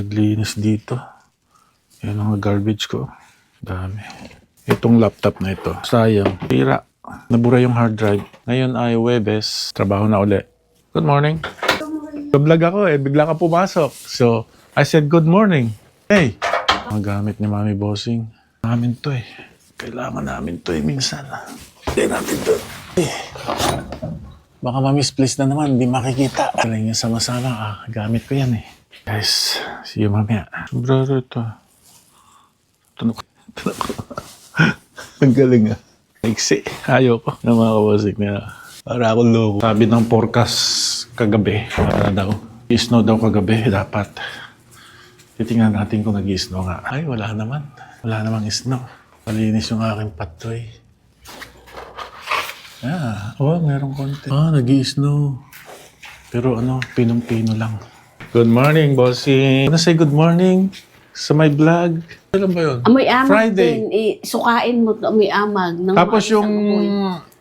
Naglinis dito. Yan ang garbage ko. Dami. Itong laptop na ito. Sayang. Pira. Nabura yung hard drive. Ngayon ay Webes. Trabaho na uli. Good morning. Vlog ako bigla ka pumasok. So, I said good morning. Hey! Mga gamit ni Mami Bossing. Namin to Kailangan namin to minsan. Hindi natin to. Baka ma-misplace na naman. Hindi makikita. Alam niya sama-sama. Gamit ko yan Guys, see you mamaya. Sombrero ito. Ito na ko. Ang galing Iksi. Ayoko na mga kabosik na. Para akong loko. Sabi ng forecast kagabi. Para daw. I-snow daw kagabi. Dapat. Titingnan natin kung nag-i-snow nga. Ay, wala naman. Wala namang snow. Malinis yung aking patoy. Merong konti. Nag-i-snow. Pero pinong-pino lang. Good morning, bossing. Wanna say good morning sa my vlog? Ano ba yun? Amoy amag Friday. din. Sukain mo amoy amag. Tapos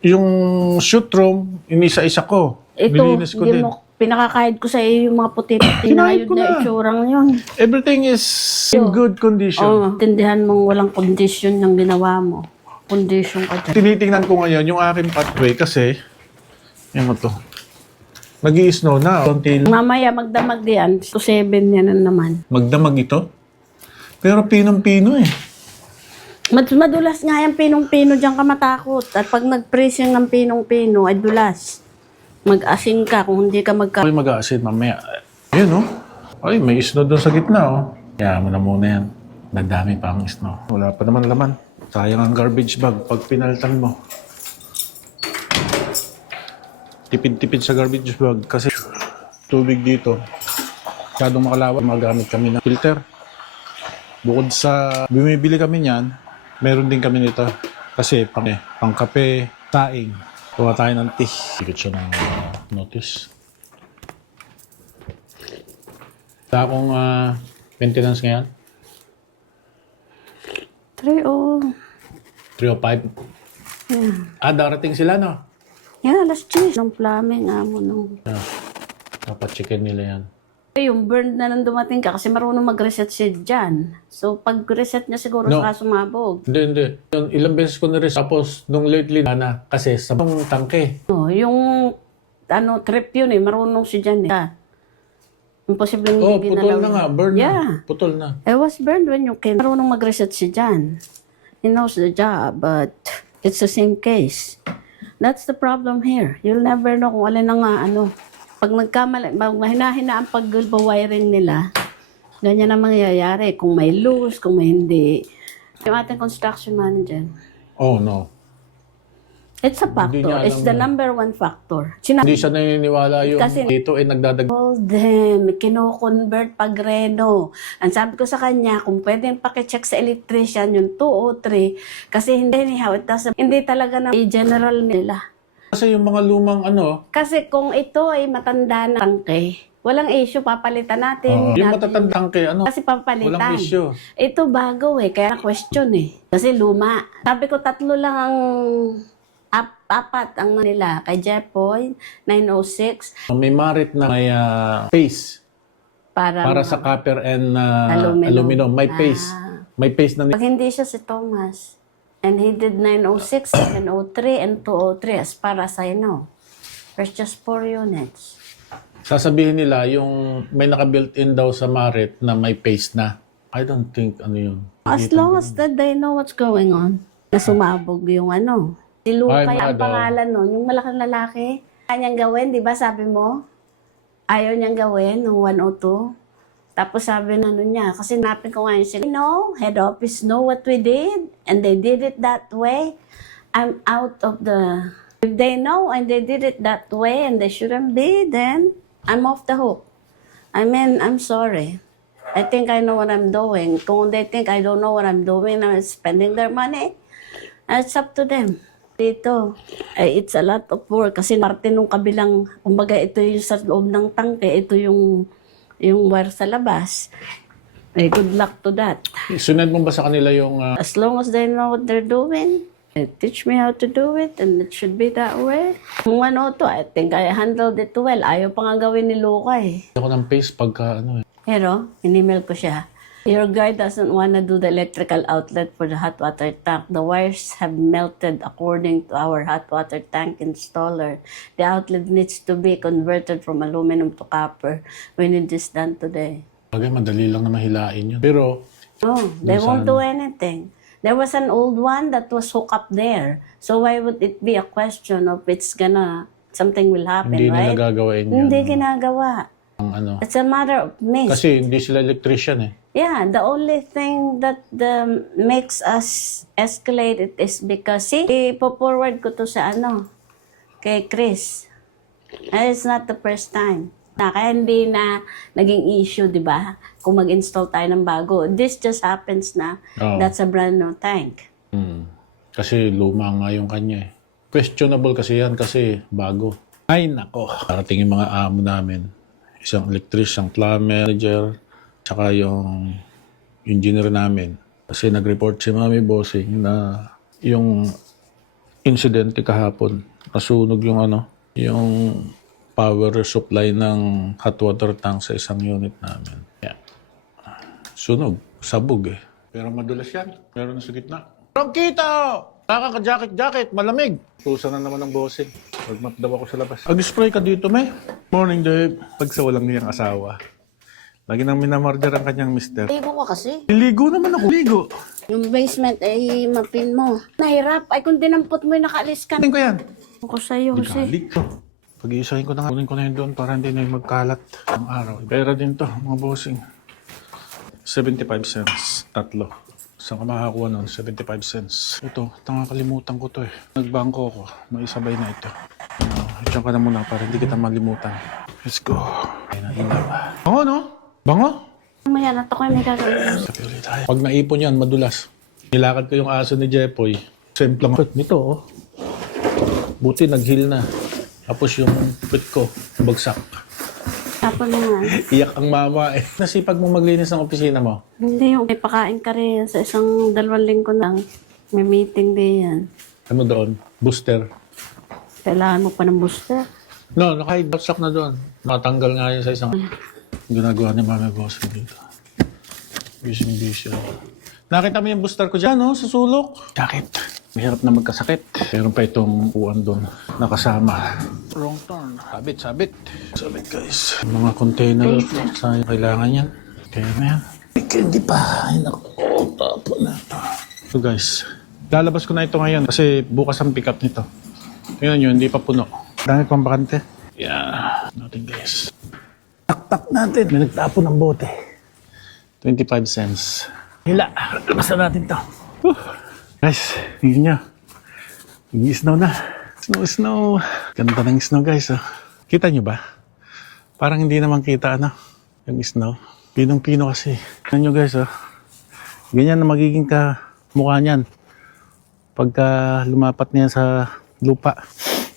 yung shoot room, inisa-isa ko. Ito, Bilinis ko din. Pinakakahid ko sa iyo yung mga puti-puti na Kinahid yun ko na na. itsurang yun. Everything is in good condition. Tindihan mong walang condition yung ginawa mo. Condition ka dyan. Tinitingnan ko ngayon yung aking pathway kasi, yung to, nag-i-snow na. Mamaya magdamag yan. 2-7 yan na naman. Magdamag ito? Pero pinong-pino Madulas nga yung pinong-pino dyan ka matakot. At pag nag-freeze yung ng pinong-pino ay dulas. Mag-asin ka kung hindi ka Ay, mag-aasin mamaya. Ayun Ay, may snow doon sa gitna Kaya mo na muna yan. Nadami pa ang snow. Wala pa naman laman. Sayang ang garbage bag pag pinaltan mo. Tipid-tipid sa garbage bag kasi tubig dito. Masyadong makalawa. Magamit kami ng filter. Bukod sa bumibili kami niyan, meron din kami nito. Kasi pang kape, saing. Kuha tayo ng tea. Ikot siya ng notice. Sa akong maintenance ngayon? 305. Yeah. Darating sila, no? Yeah, alas 10. Ng plumbing, amo nung. Dapat chicken nila yan. Yung burn na nang dumating ka kasi marunong mag-reset siya dyan. So, pag-reset niya siguro saka sumabog. Hindi. Ilang beses ko na-reset. Tapos, nung lately na kasi sa tangke. Yung trip yun marunong siya dyan Imposible hindi putol ginalaw. na nga. Burn na. Yeah. Putol na. I was burned when you came. Marunong mag-reset siya dyan. He knows the job, but it's the same case. That's the problem here. You'll never know kung alin na nga Pag nagkamali, mahina-hina ang pag-wiring nila, ganyan ang mangyayari. Kung may loose, kung may hindi. Yung ating construction manager. Oh, no. It's a factor. It's the number one factor. Hindi siya naniniwala yung Kasi dito nagdadag. Told them, kino-convert pag reno. Ang sabi ko sa kanya, kung pwedeng pakicheck sa electrician yung 2 o 3, kasi hindi talaga na i-general nila. Kasi yung mga lumang Kasi kung ito ay matanda na tangke, walang issue, papalitan natin. yung matatandang Kasi papalitan. walang issue. Ito bago kaya question Kasi luma. Sabi ko 3 lang ang apat ang nila. Kay Jepoy, 906. May marit na may paste para sa copper and aluminum. May paste. May paste na. Pag hindi siya si Thomas, and he did 906, 703, and 203 as far as I know. There's just 4 units. Sasabihin nila yung may naka-built-in daw sa marit na may paste na. I don't think yun. As long as that they know what's going on. Na sumabog yung Si Luca, ang pangalan nun, yung malaking lalaki. Kanyang gawin, di ba sabi mo? Ayaw niyang gawin, nung 102. Tapos sabi niya, kasi napin ko nga yung sila, head office know what we did, and they did it that way. I'm out of the... If they know and they did it that way and they shouldn't be, then I'm off the hook. I mean, I'm sorry. I think I know what I'm doing. Kung they think I don't know what I'm doing, I'm spending their money, it's up to them. Dito, it's a lot of work kasi parte nung kabilang, kumbaga ito yung sa loob ng tangke, ito yung wire sa labas. Good luck to that. Sunod mo ba sa kanila yung... As long as they know what they're doing, they teach me how to do it, and it should be that way. Kung I think I handled it well. Ayaw pa nga gawin ni Luca Ako ng paste pagka Pero, in-email ko siya. Your guy doesn't want to do the electrical outlet for the hot water tank. The wires have melted according to our hot water tank installer. The outlet needs to be converted from aluminum to copper. We need this done today. Bagay, madali lang na mahilain yun. Pero, Oh, they won't do anything. There was an old one that was hooked up there. So why would it be a question of something will happen, hindi nila right? gagawin yun. Hindi ginagawa. Ang ano. It's a matter of mist. Kasi hindi sila electrician eh. Yeah, the only thing that makes us escalate it is because, ipo-forward ko to sa kay Chris. And it's not the first time. Kaya hindi na naging issue, di ba? Kung mag-install tayo ng bago. This just happens na that's a brand new tank. Kasi luma nga yung kanya eh. Questionable kasi yan kasi bago. Ay nako. Parating yung mga amo namin. Isang electrician, plumber, manager, tsaka yung engineer namin. Kasi nag-report si Mami Bossing na yung insidente kahapon. Nasunog yung yung power supply ng hot water tank sa isang unit namin. Yeah. Sunog. Sabog eh. Pero madulas yan. Meron sa gitna. Rongkito! Kaka-jacket-jacket, malamig. Pusa na naman ng bossing. Magmap daw ako sa labas. Ag-spray ka dito, may. Morning, Dave. Pag sa walang niyang asawa. Lagi nang minamarder ang kanyang mister. Ligo ka kasi. Ligo naman ako. Ligo. Yung basement ay mapin mo. Nahirap. Ay kung dinampot mo yung nakaalis ka. Tingin ko yan. Ako sa'yo kasi. Galit to. Pag-iisahin ko na nga. Kunin ko na yun doon para hindi na yung magkalat ang araw. Pera din to, mga bossing. 75 cents. Tatlo. Saan ka makakakuha nun? 75 cents. Ito, kalimutan ko to eh. Nagbangko ako. Maisabay na ito. Diyan ka na muna para hindi kita malimutan. Let's go. Ay na, inaw. Bango, no? Bango? Mamaya na to ko may gagawin. Sabi ulit tayo. Pag naipon yan, madulas. Nilakad ko yung aso ni Jepoy. Semplang nito, oh. Buti nag-heal na. Tapos yung pit ko, bagsak. Tapos naman. Iyak ang mama eh. Nasipag mo maglinis ng opisina mo? Hindi yung may pakain ka rin sa isang 2 linggo lang. May meeting din yan. Ano doon? Booster? Kailangan mo pa ng booster. No, nakahigbasak na doon. Matanggal nga yun sa isang... Ginagawa ni Mami Boss dito. Busy. Nakita mo yung booster ko dyan, no? Sa sulok. Jacket. Mahirap na magkasakit. Meron pa itong upuan doon. Nakasama. Wrong turn. Sabit. Sabit, guys. Mga container. Saan kailangan yan? Kaya na yan. Hindi pa. Ay, naku. Tapo na ito. So, guys. Lalabas ko na ito ngayon kasi bukas ang pick up nito. Tingnan nyo, hindi pa puno. Dami pang bakante. Yeah. Natin, guys. Taktak natin. May nagtapo ng bote. 25 cents. Hila. Labas na natin to. Guys, tingnan nyo. Nag-i-snow na. Snow. Ganda ng snow, guys. Oh. Kita nyo ba? Parang hindi naman kita, yung snow. Pinong-pino kasi. Tingnan nyo, guys. Oh. Ganyan na magiging mukha niyan. Pagka lumapat niya sa lupa.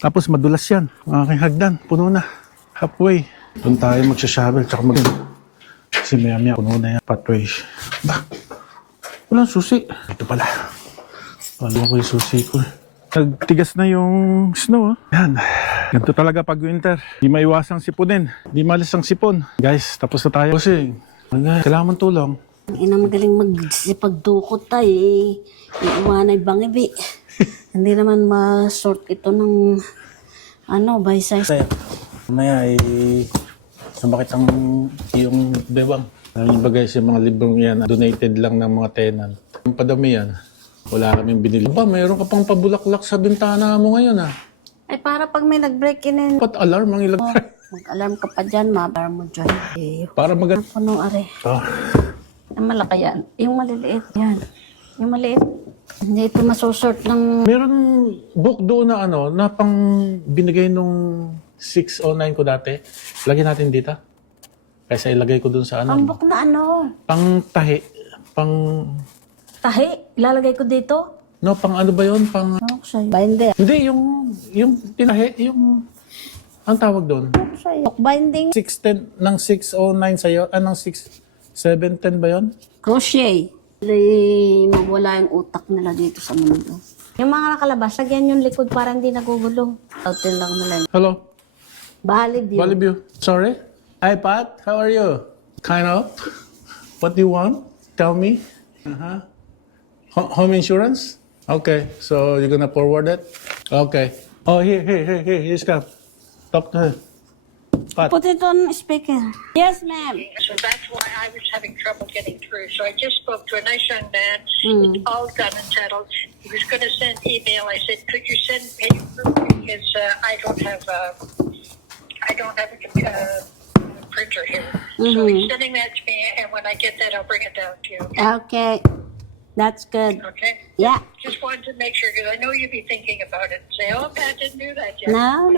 Tapos madulas yan. Ang aking hagdan. Puno na. Halfway. Doon tayo magsashovel. Tsaka kasi maya puno na yan. Pathway. Ba? Walang susi. Ito pala. Alam ko yung susi ko. Nagtigas na yung snow. Yan. Ganito talaga pag winter. Di maiwasang sipunin. Di malis ang sipon. Guys, tapos na tayo. Kasi, kailangan mong tulong. Ina magaling magsipagdukot tayo eh. Iumanay bangibi. Hindi naman ma-sort ito ng by size. Kaya, mamaya sabakit ang iyong bewang. Yung bagay sa mga librong yan, donated lang ng mga tenant. Ang padami yan, wala kaming binili. Ba, mayroon ka pang pabulaklak sa bintana mo ngayon Ay para pag may nag-break in Pat alarm ang ilag. mag-alarm ka pa dyan, mabar mo dyan. Eh, Para punong are. Ang malaki yan. Yung maliliit yan. Yung maliit. Hindi ito masusort ng... Meron book doon na na pang binigay nung 609 ko dati. Lagyan natin dito. Kaysa ilagay ko doon sa Pambok na pang tahi. Tahi? Ilalagay ko dito? No, pang ano ba yun? Pang... Sa'yo. Binder. Hindi, yung tinahi, yung... Ang tawag doon? Sa'yo. Binding. 610 ng 609 sa'yo. Ng 710 ba yun? Crochet. Mawala yung utak nila dito sa mundo. Yung mga nakalabas, lagyan yung likod para hindi nagugulo. Outin lang nila. Hello? Bali view. Bali view. Sorry? Hi, Pat. How are you? Kind of. What do you want? Tell me. Uh-huh. Home insurance? Okay, so you're gonna forward it? Okay. Oh, here's come. Talk to her. Put it on speaker. Yes, ma'am. So that's why I was having trouble getting through. So I just spoke to a nice young man. It's all done and settled. He was going to send email. I said, could you send paper because I don't have a printer here. So he's sending that to me, and when I get that, I'll bring it down to you. Okay. That's good. Okay? Yeah. Just wanted to make sure because I know you'd be thinking about it and say, "Oh, Pat didn't do that yet." No.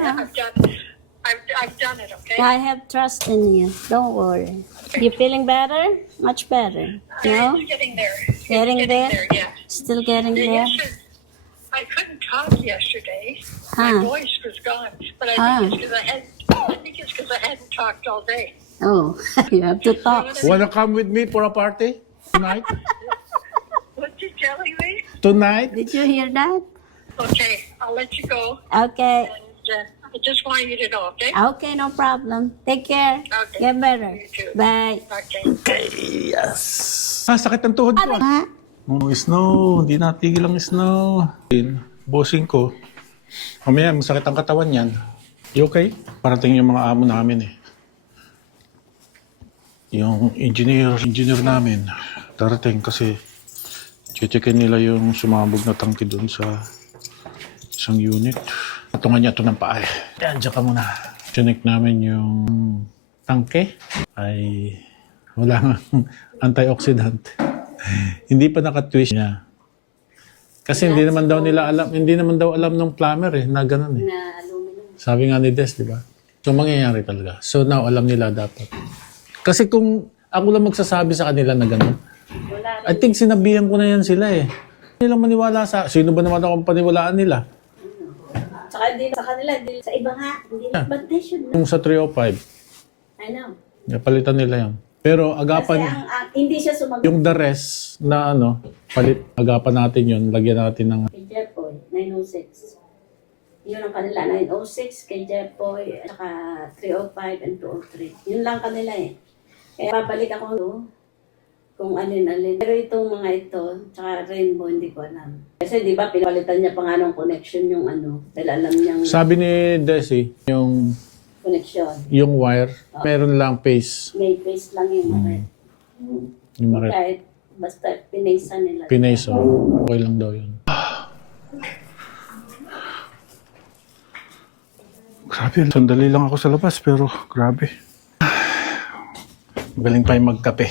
I've done it. Okay. I have trust in you. Don't worry. You feeling better? Much better. No? It's getting there. It's Getting there? Yeah. Still getting there? Yes, I couldn't talk yesterday. My Huh. voice was gone, but I Huh. think it's because I hadn't talked all day. Oh, you have to talk. Wanna come with me for a party tonight? What you telling me? Tonight? Did you hear that? Okay, I'll let you go, Okay. and I just want you to know. Okay. Okay, no problem. Take care. Okay. Get better. You too. Bye. Okay. Okay, yes. Sakit ang tuhod ko. Ha? Oh, snow. Hindi natigil ang snow. Bossing ko. Mamaya, masakit ang katawan yan. You okay? Parating yung mga amo namin eh. Yung engineer namin, darating kasi checkin nila yung sumabog na tangke doon sa isang unit. Patungan niya ito ng paa eh. Yan, dyan ka muna. Check namin yung tangke ay wala nga antioxidant. Hindi pa nakatwist niya. Kasi hindi naman daw alam ng plumber eh, na ganun eh. Na aluminum. Sabi nga ni Des, di ba? So, mangyayari talaga. So, now, alam nila dapat. Kasi kung ako lang magsasabi sa kanila na gano'n, Wala. I think sinabihan ko na yan sila eh. Hindi lang maniwala sa... Sino ba naman akong paniwalaan nila? Saka hindi sa kanila, hindi sa iba nga. Hindi na. But they should know. Yung sa 305, I know. napalitan nila yan. Pero Kasi agapan, hindi siya sumagot yung the rest na palit, agapan natin yun, lagyan natin ng... kay Jeffoy, 906. Yun ang kanila, 906 kay Jeffoy, at saka 305 and 203. Yun lang kanila eh. Kaya babalik ako doon kung alin-alin. Pero itong mga ito, tsaka Rainbow, hindi ko alam. Kasi di ba, pinalitan niya pa nga ng connection yung dahil alam niyang Sabi ni Desi, yung connection. wire, meron lang phase. May face lang yung mga. Yung maret. Kahit basta pinaysa nila. Pinayso. Okay lang daw yun. Grabe, sandali lang ako sa labas pero grabe. Magaling pa yung magkape.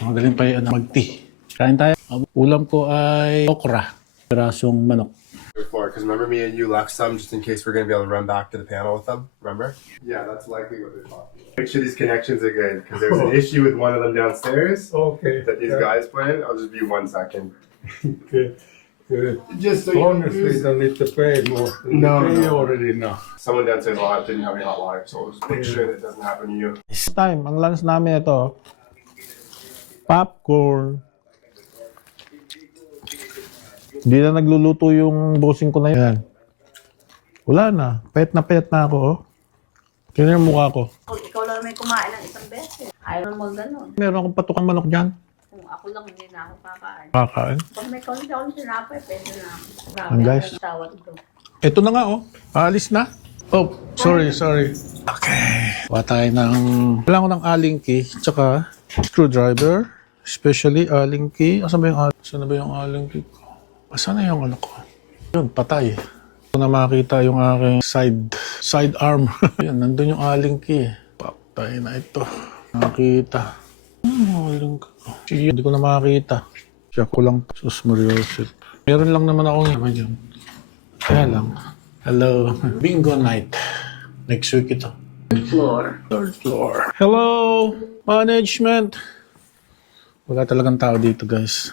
Magaling pa yung mag-tea. Kain tayo. Ang ulam ko ay okra. Pirasong manok. Before, because remember me and you left some just in case we're going to be able to run back to the panel with them, remember? Yeah, that's likely what they're talking about. Make sure these connections are good, because there's an issue with one of them downstairs Okay. that these guys put in. I'll just be 1 second. Good. Good. Just so you Honestly, don't need to pay more. No, You pay no. already now. Someone downstairs didn't have any hot water, so we'll just make sure that doesn't happen to you. This time, ang lunch namin ito, popcorn. Hindi na nagluluto yung bossing ko na yan. Wala na. Payat na ako, oh. Tingnan yung mukha ko. Kung ikaw lang may kumain ng isang beses, ayaw mo gano'n. Meron akong patukang manok dyan. Kung ako lang, hindi na ako kakain. Kakain. Pag may kaunti-kaunti sinapay, pwede na. Grabe, Ang guys. ang tawag ito. Ito na nga, oh. Aalis na. Oh, sorry. Okay. Kuha tayo ng... Kailangan ko ng alling key, tsaka screwdriver. Especially alling key. Asan ba yung alling? Saan na ba yung alling key ko? Asan na yung ano ko? Yun, patay. Ito na makita yung aking side arm. Yan, nandun yung alling key. Patay na ito. Nakita. Alling key. Hindi ko na makita. Siya ko lang. Sus Mariosip. Meron lang naman akong iba dyan. Kaya lang. Hello. Bingo night. Next week ito. Third floor. Hello, management. Wala talagang tao dito, guys.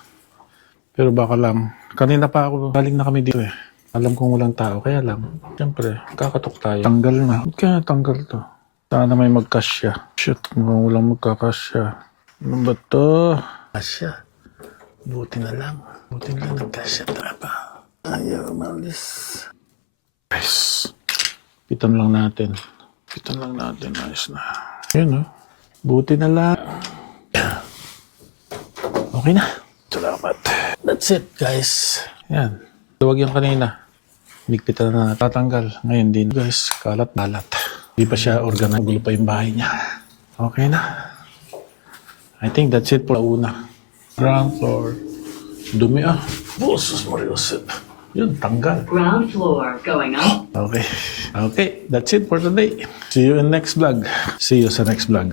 Pero baka lang. Kanina pa ako, galing na kami dito eh. Alam kong walang tao, kaya lang. Siyempre, kakatok tayo. Tanggal na. Ba't kaya tanggal to? Sana may magkasya. Shit, mukhang walang magkakasya. Ano ba to? Kasya. Buti na lang nagkasya talaga. Ayaw, malis. Guys, pitan lang natin. Ayos na. Yun, oh. Buti na lang. Okay na. Salamat. That's it, guys. Yan. Luwag yung kanina. Higpitan na tatanggal. Ngayon din, guys, kalat-balat. Hindi pa siya organize. Gulo pa yung bahay niya. Okay na. I think that's it for una. Ground floor. Dumi ah. Busos Mariosep. Yun, tanggal. Ground floor going up. Okay. Okay, that's it for today. See you in next vlog. See you sa next vlog.